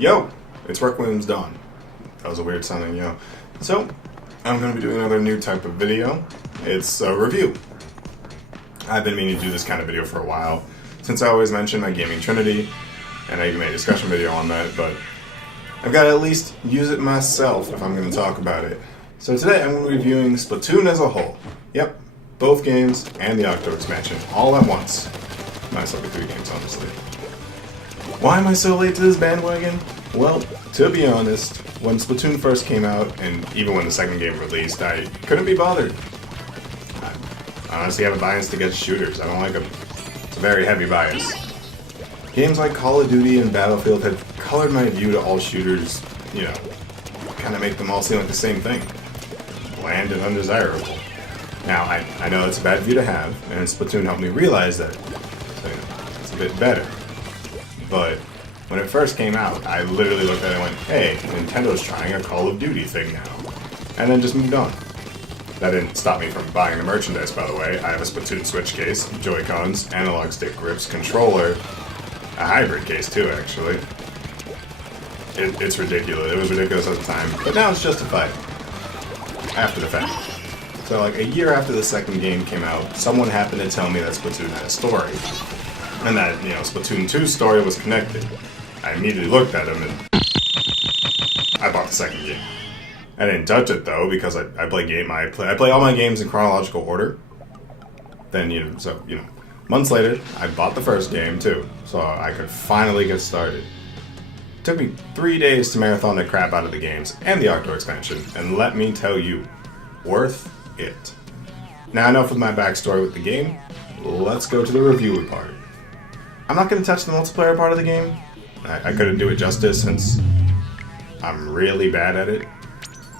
Yo, it's Rick Williams Dawn. That was a weird sounding yo. So, I'm going to be doing another new type of video. It's a review. I've been meaning to do this kind of video for a while, since I always mention my gaming trinity, and I even made a discussion video on that, but I've got to at least use it myself if I'm going to talk about it. So today I'm going to be reviewing Splatoon as a whole. Yep, both games and the Octo expansion, all at once. Minus like the 3 games, honestly. Why am I so late to this bandwagon? Well, to be honest, when Splatoon first came out, and even when the second game released, I couldn't be bothered. I honestly have a bias against shooters. I don't like them. It's a very heavy bias. Games like Call of Duty and Battlefield have colored my view to all shooters, you know, kind of make them all seem like the same thing. Bland and undesirable. Now, I know it's a bad view to have, and Splatoon helped me realize that it's a bit better. But when it first came out, I literally looked at it and went, hey, Nintendo's trying a Call of Duty thing now. And then just moved on. That didn't stop me from buying the merchandise, by the way. I have a Splatoon Switch case, Joy-Cons, analog stick grips, controller, a hybrid case too, actually. It's ridiculous. It was ridiculous at the time, but now it's justified. After the fact. So like a year after the second game came out, someone happened to tell me that Splatoon had a story. And that, you know, Splatoon 2's story was connected. I immediately looked at him and I bought the second game. I didn't touch it though because I play all my games in chronological order. Then months later I bought the first game too, so I could finally get started. It took me 3 days to marathon the crap out of the games and the Octo expansion, and let me tell you, worth it. Now enough with my backstory with the game. Let's go to the review part. I'm not going to touch the multiplayer part of the game. I couldn't do it justice since I'm really bad at it.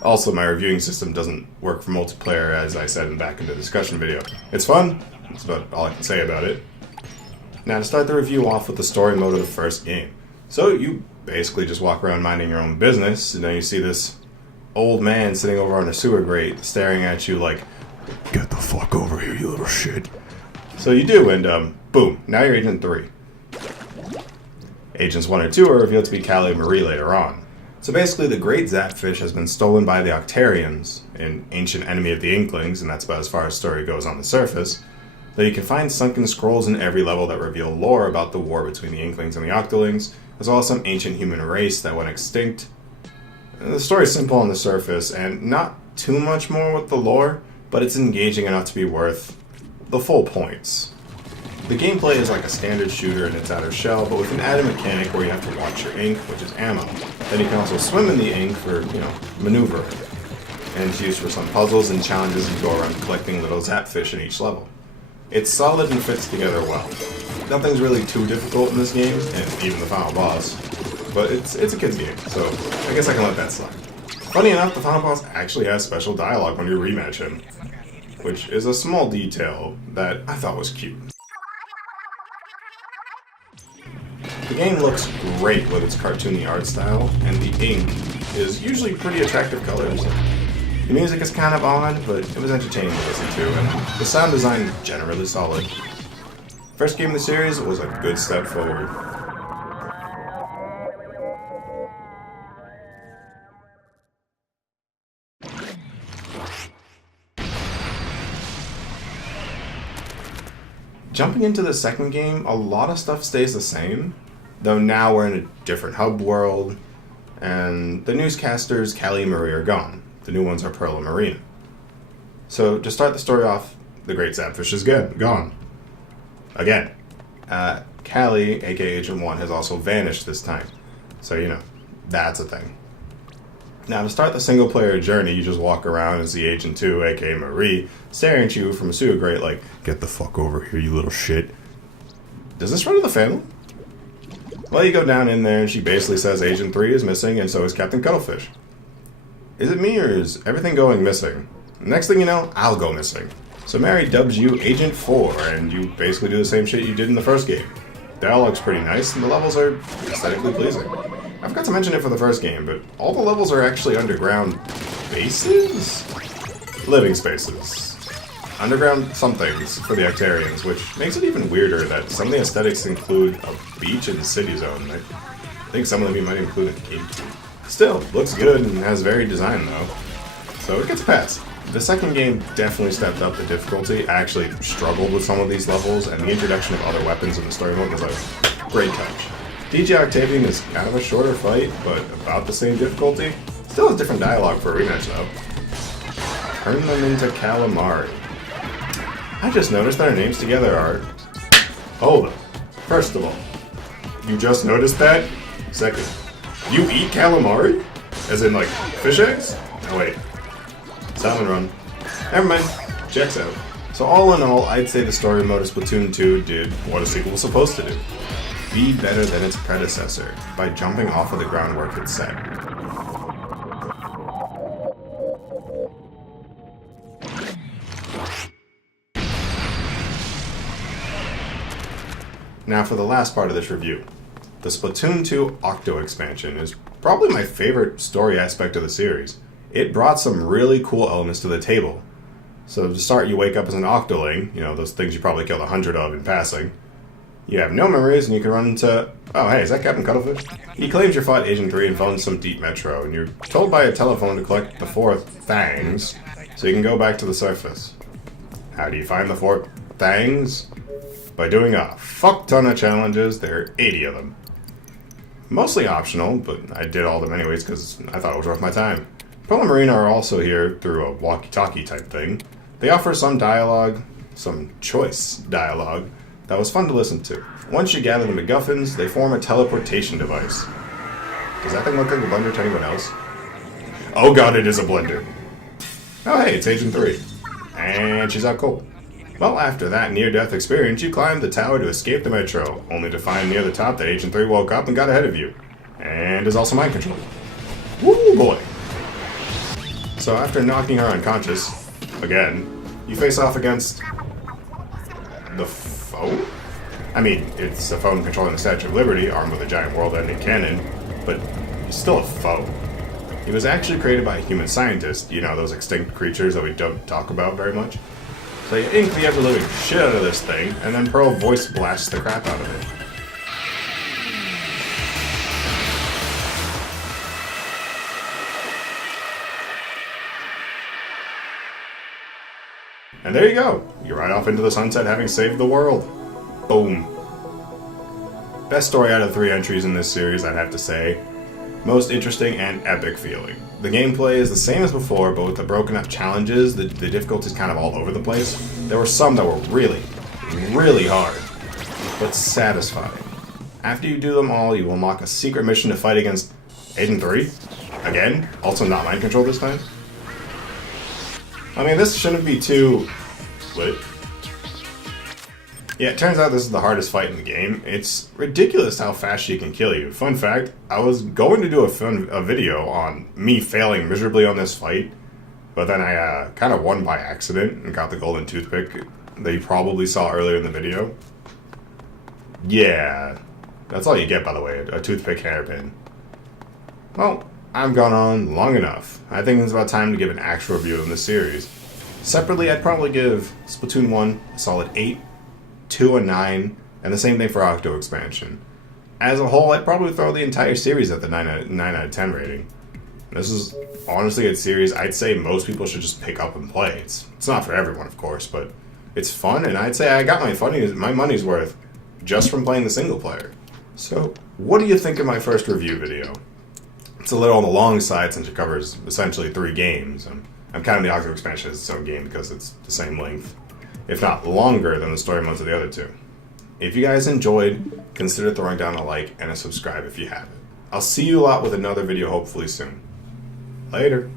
Also, my reviewing system doesn't work for multiplayer, as I said back in the discussion video. It's fun, that's about all I can say about it. Now to start the review off with the story mode of the first game. So you basically just walk around minding your own business, and then you see this old man sitting over on a sewer grate staring at you like, "Get the fuck over here, you little shit." So you do, and boom, now you're Agent 3. Agents 1 or 2 are revealed to be Callie and Marie later on. So basically, the Great Zapfish has been stolen by the Octarians, an ancient enemy of the Inklings, and that's about as far as story goes on the surface. Though you can find sunken scrolls in every level that reveal lore about the war between the Inklings and the Octolings, as well as some ancient human race that went extinct. And the story's simple on the surface, and not too much more with the lore, but it's engaging enough to be worth the full points. The gameplay is like a standard shooter in its outer shell, but with an added mechanic where you have to watch your ink, which is ammo. Then you can also swim in the ink for, maneuvering. And it's used for some puzzles and challenges and go around collecting little zapfish in each level. It's solid and fits together well. Nothing's really too difficult in this game, and even the final boss. But it's a kid's game, so I guess I can let that slide. Funny enough, the final boss actually has special dialogue when you rematch him, which is a small detail that I thought was cute. The game looks great with its cartoony art style, and the ink is usually pretty attractive colors. The music is kind of odd, but it was entertaining to listen to, and the sound design is generally solid. First game of the series was a good step forward. Jumping into the second game, a lot of stuff stays the same, though now we're in a different hub world, and the newscasters Callie and Marie are gone. The new ones are Pearl and Marina. So to start the story off, the Great Zapfish is gone. Again. Callie, aka Agent 1, has also vanished this time. So, that's a thing. Now, to start the single-player journey, you just walk around and see Agent 2, aka Marie, staring at you from a sewer grate like, "Get the fuck over here, you little shit." Does this run in the family? Well, you go down in there and she basically says Agent 3 is missing and so is Captain Cuttlefish. Is it me or is everything going missing? Next thing you know, I'll go missing. So Mary dubs you Agent 4, and you basically do the same shit you did in the first game. Dialogue's pretty nice, and the levels are aesthetically pleasing. I forgot to mention it for the first game, but all the levels are actually underground bases? Living spaces. Underground somethings for the Octarians, which makes it even weirder that some of the aesthetics include a beach and city zone. I think some of them you might include a game. Still, looks good and has varied design though. So it gets a pass. The second game definitely stepped up the difficulty. I actually struggled with some of these levels, and the introduction of other weapons in the story mode was a great touch. DJ Octavian is kind of a shorter fight, but about the same difficulty. Still has different dialogue for a rematch though. Turn them into calamari. I just noticed that our names together are... Hold up. First of all, you just noticed that? Second, you eat calamari? As in, like, fish eggs? No, wait. Salmon run. Never mind. Checks out. So all in all, I'd say the story mode of Splatoon 2 did what a sequel was supposed to do. Be better than its predecessor by jumping off of the groundwork it set. Now for the last part of this review. The Splatoon 2 Octo expansion is probably my favorite story aspect of the series. It brought some really cool elements to the table. So to start, you wake up as an Octoling, you know, those things you probably killed 100 of in passing. You have no memories, and you can run into... Oh, hey, is that Captain Cuttlefish? He claims you fought Agent 3 and fell in some deep metro, and you're told by a telephone to collect the 4 Thangs, so you can go back to the surface. How do you find the 4 Thangs? By doing a fuck ton of challenges. There are 80 of them. Mostly optional, but I did all of them anyways because I thought it was worth my time. Pearl and Marina are also here through a walkie-talkie type thing. They offer some dialogue, some choice dialogue, that was fun to listen to. Once you gather the MacGuffins, they form a teleportation device. Does that thing look like a blender to anyone else? Oh god, it is a blender. Oh hey, it's Agent 3. And she's out cold. Well, after that near-death experience, you climbed the tower to escape the metro, only to find near the top that Agent 3 woke up and got ahead of you. And is also mind-controlled. Woo boy! So after knocking her unconscious, again, you face off against... the phone? I mean, it's a phone controlling the Statue of Liberty, armed with a giant world-ending cannon, but he's still a foe. He was actually created by a human scientist, you know, those extinct creatures that we don't talk about very much. So you ink the ever-living shit out of this thing, and then Pearl voice blasts the crap out of it. And there you go. You ride off into the sunset having saved the world. Boom. Best story out of 3 entries in this series, I'd have to say. Most interesting and epic feeling. The gameplay is the same as before, but with the broken up challenges, the difficulty's kind of all over the place. There were some that were really, really hard, but satisfying. After you do them all, you will unlock a secret mission to fight against Agent 3. Again, also not mind control this time. I mean, this shouldn't be too... What? Yeah, it turns out this is the hardest fight in the game. It's ridiculous how fast she can kill you. Fun fact, I was going to do a video on me failing miserably on this fight, but then I kind of won by accident and got the golden toothpick that you probably saw earlier in the video. Yeah, that's all you get, by the way, a toothpick hairpin. Well, I've gone on long enough. I think it's about time to give an actual review of this series. Separately, I'd probably give Splatoon 1 a solid 8, 2 a 9, and the same thing for Octo Expansion. As a whole, I'd probably throw the entire series at the 9 out of 10 rating. This is honestly a series I'd say most people should just pick up and play. It's not for everyone, of course, but it's fun, and I'd say I got my money's worth just from playing the single player. So, what do you think of my first review video? It's a little on the long side since it covers essentially 3 games. I'm counting the Octo Expansion as its own game because it's the same length, if not longer than the story modes of the other 2. If you guys enjoyed, consider throwing down a like and a subscribe if you haven't. I'll see you a lot with another video hopefully soon. Later.